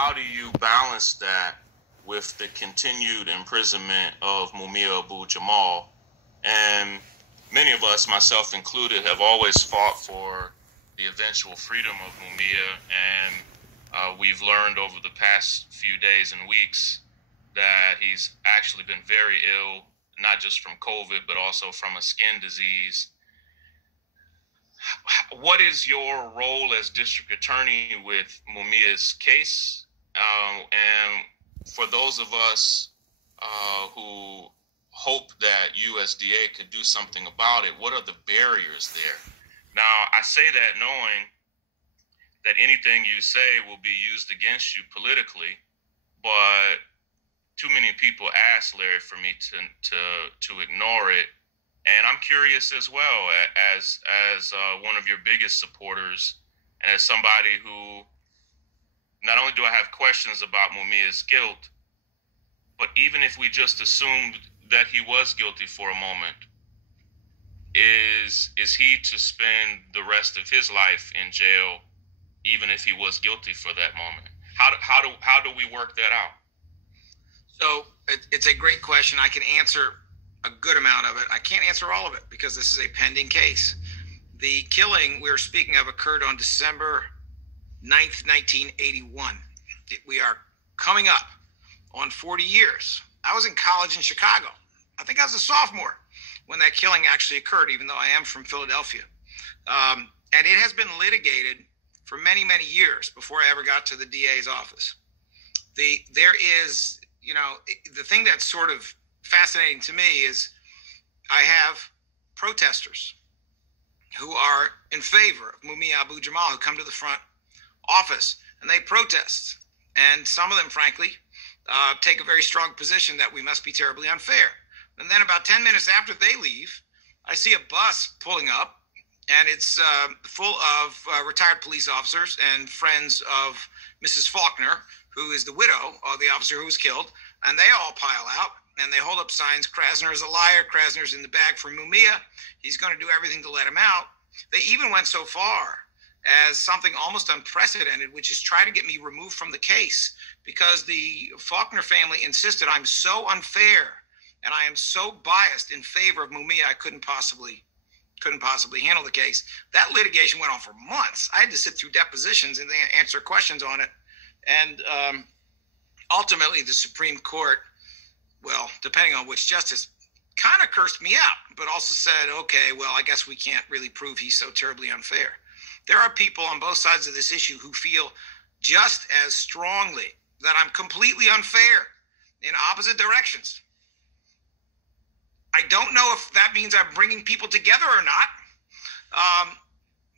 how do you balance that with the continued imprisonment of Mumia Jamal? And many of us, myself included, have always fought for the eventual freedom of Mumia, and we've learned over the past few days and weeks that he's actually been very ill, not just from COVID, but also from a skin disease. What is your role as district attorney with Mumia's case? And for those of us who hope that USDA could do something about it, what are the barriers there? Now, I say that knowing that anything you say will be used against you politically, but too many people ask Larry for me to ignore it. And I'm curious as well, as one of your biggest supporters, and as somebody who, not only do I have questions about Mumia's guilt, but even if we just assumed that he was guilty for a moment, is he to spend the rest of his life in jail, even if he was guilty for that moment? How do we work that out? So it's a great question. I can answer a good amount of it. I can't answer all of it because this is a pending case. The killing we're speaking of occurred on December 9th, 1981. We are coming up on 40 years. I was in college in Chicago. I think I was a sophomore when that killing actually occurred, even though I am from Philadelphia. And it has been litigated for many, many years before I ever got to the DA's office. There is, the thing that's sort of fascinating to me is I have protesters who are in favor of Mumia Abu-Jamal who come to the front office and they protest. And some of them, frankly, take a very strong position that we must be terribly unfair. And then about 10 minutes after they leave, I see a bus pulling up, and it's full of retired police officers and friends of Mrs. Faulkner, who is the widow of the officer who was killed. And they all pile out. And they hold up signs, Krasner is a liar, Krasner's in the bag for Mumia, he's going to do everything to let him out. They even went so far as something almost unprecedented, which is try to get me removed from the case because the Faulkner family insisted I'm so unfair and I am so biased in favor of Mumia I couldn't possibly handle the case. That litigation went on for months. I had to sit through depositions and answer questions on it. And ultimately the Supreme Court, well, depending on which justice, kind of cursed me out, but also said, okay, well, I guess we can't really prove he's so terribly unfair. There are people on both sides of this issue who feel just as strongly that I'm completely unfair in opposite directions. I don't know if that means I'm bringing people together or not,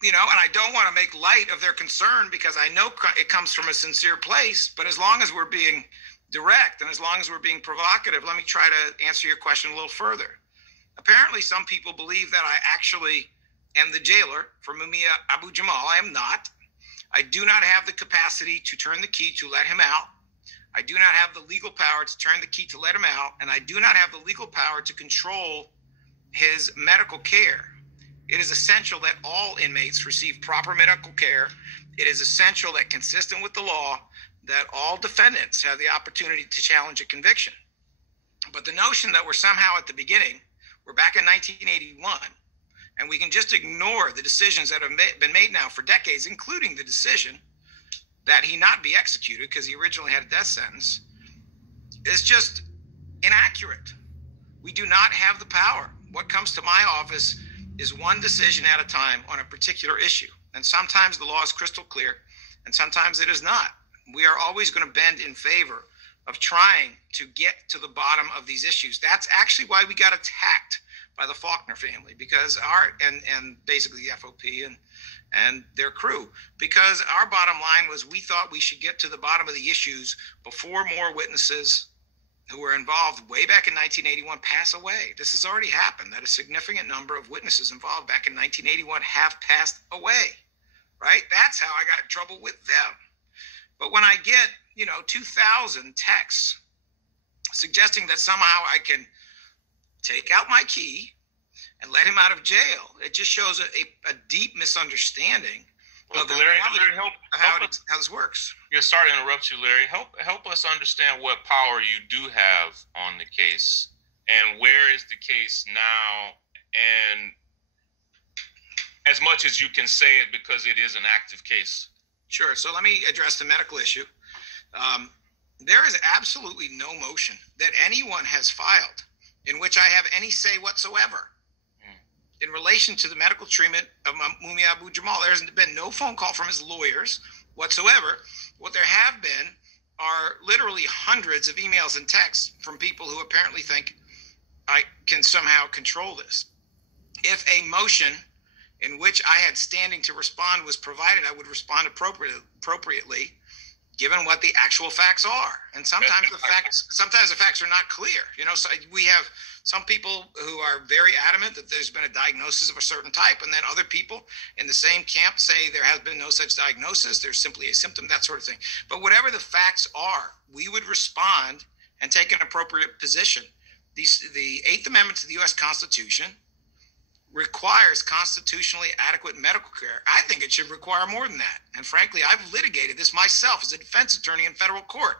and I don't want to make light of their concern because I know it comes from a sincere place, but as long as we're being direct and as long as we're being provocative, let me try to answer your question a little further. Apparently, some people believe that I actually am the jailer for Mumia Abu-Jamal. I am not. I do not have the capacity to turn the key to let him out. I do not have the legal power to turn the key to let him out, and I do not have the legal power to control his medical care. It is essential that all inmates receive proper medical care. It is essential that, consistent with the law, that all defendants have the opportunity to challenge a conviction. But the notion that we're somehow at the beginning, we're back in 1981, and we can just ignore the decisions that have been made now for decades, including the decision that he not be executed because he originally had a death sentence, is just inaccurate. We do not have the power. What comes to my office is one decision at a time on a particular issue. And sometimes the law is crystal clear, and sometimes it is not. We are always going to bend in favor of trying to get to the bottom of these issues. That's actually why we got attacked by the Faulkner family, because and basically the FOP and their crew, because our bottom line was we thought we should get to the bottom of the issues before more witnesses who were involved way back in 1981 pass away. This has already happened, that a significant number of witnesses involved back in 1981 have passed away, right? That's how I got in trouble with them. But when I get, 2,000 texts suggesting that somehow I can take out my key and let him out of jail, it just shows a deep misunderstanding Well, Larry, help how this works. Yeah, sorry to interrupt you, Larry. Help us understand what power you do have on the case, and where is the case now, and as much as you can say it, because it is an active case. Sure. So let me address the medical issue. There is absolutely no motion that anyone has filed in which I have any say whatsoever in relation to the medical treatment of Mumia Abu Jamal. There's been no phone call from his lawyers whatsoever. What there have been are literally hundreds of emails and texts from people who apparently think I can somehow control this. If a motion in which I had standing to respond was provided, I would respond appropriately, given what the actual facts are. And sometimes the facts are not clear. So we have some people who are very adamant that there's been a diagnosis of a certain type, and then other people in the same camp say there has been no such diagnosis. There's simply a symptom, that sort of thing. But whatever the facts are, we would respond and take an appropriate position. The Eighth Amendment to the U.S. Constitution requires constitutionally adequate medical care. I think it should require more than that. And frankly, I've litigated this myself as a defense attorney in federal court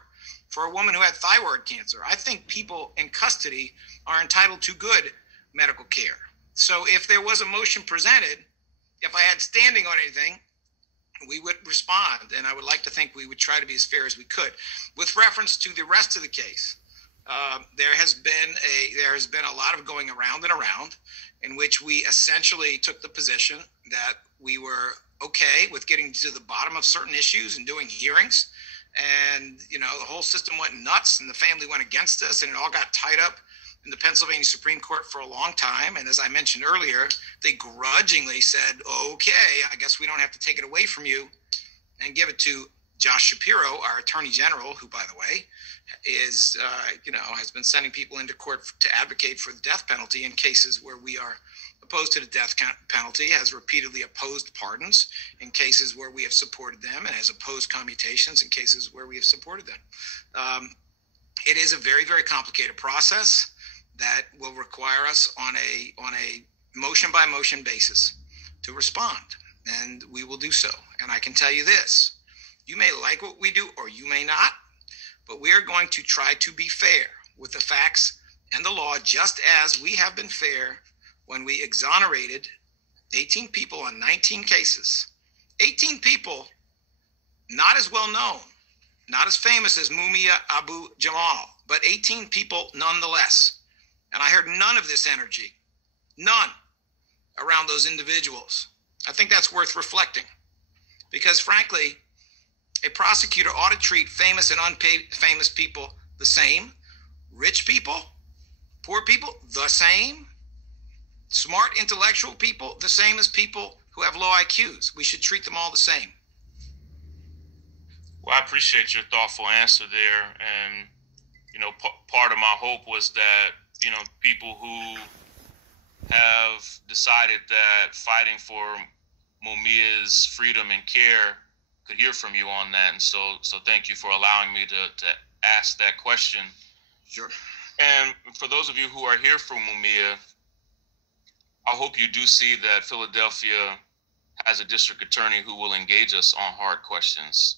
for a woman who had thyroid cancer. I think people in custody are entitled to good medical care. So if there was a motion presented, if I had standing on anything, we would respond. And I would like to think we would try to be as fair as we could. With reference to the rest of the case, there has been a lot of going around and around, in which we essentially took the position that we were okay with getting to the bottom of certain issues and doing hearings. And, the whole system went nuts and the family went against us, and it all got tied up in the Pennsylvania Supreme Court for a long time. And as I mentioned earlier, they grudgingly said, okay, I guess we don't have to take it away from you and give it to Josh Shapiro, our attorney general, who, by the way, is, has been sending people into court to advocate for the death penalty in cases where we are opposed to the death penalty, has repeatedly opposed pardons in cases where we have supported them, and has opposed commutations in cases where we have supported them. It is a very, very complicated process that will require us on a motion by motion basis to respond, and we will do so. And I can tell you this: you may like what we do or you may not, but we are going to try to be fair with the facts and the law, just as we have been fair when we exonerated 18 people on 19 cases. 18 people not as well known, not as famous as Mumia Abu Jamal, but 18 people nonetheless. And I heard none of this energy, none, around those individuals. I think that's worth reflecting, because frankly, a prosecutor ought to treat famous and unfamous people the same, rich people, poor people the same, smart intellectual people the same as people who have low IQs. We should treat them all the same. Well, I appreciate your thoughtful answer there. And, part of my hope was that, people who have decided that fighting for Mumia's freedom and care could hear from you on that. And so thank you for allowing me to ask that question. Sure. And for those of you who are here for Mumia, I hope you do see that Philadelphia has a district attorney who will engage us on hard questions.